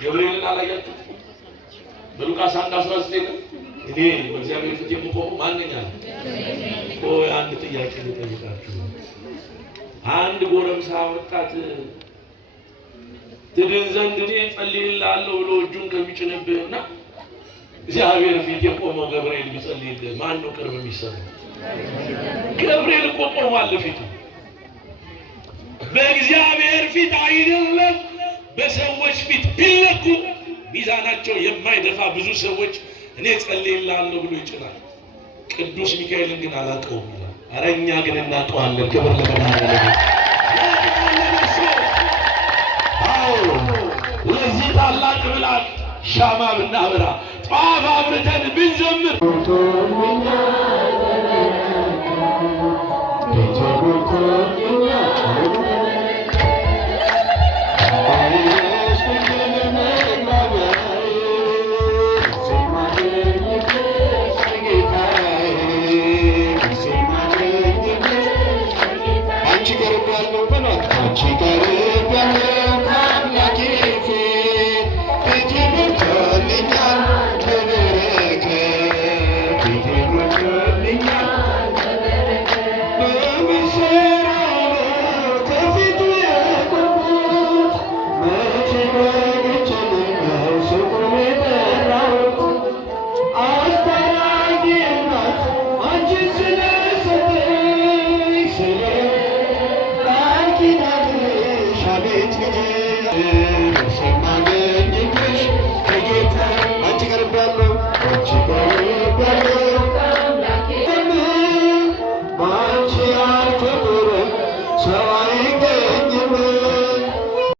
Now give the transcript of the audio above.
ገብርኤልን አላያችሁ? በሉቃስ 1:19 እኔ በእግዚአብሔር ፊት የምቆመው ማንኛ ነው? አንድ ጥያቄ ልጠይቃችሁ። አንድ ጎረምሳ ወጣት ትድን ዘንድ እኔ ጸልይልሃለሁ ብሎ እጁን ከሚጭንብህና እግዚአብሔር ፊት የቆመው ገብርኤል ቢጸልይልህ ማን ነው ቅርብ የሚሰማው? ገብርኤል እኮ ቆሟል ፊቱ። በእግዚአብሔር ፊት አይደለም በሰዎች ፊት ቢለኩ ሚዛናቸው የማይደፋ ብዙ ሰዎች እኔ ጸልይልሃለሁ ብሎ ይጭናል። ቅዱስ ሚካኤልን ግን አላውቀውም ይላል። ኧረ እኛ ግን እናውቀዋለን። ክብር ለመድኃኒዓለም። ለዚህ ታላቅ ብላት ሻማ ብናበራ ጧፍ አብርተን ብንዘምር It's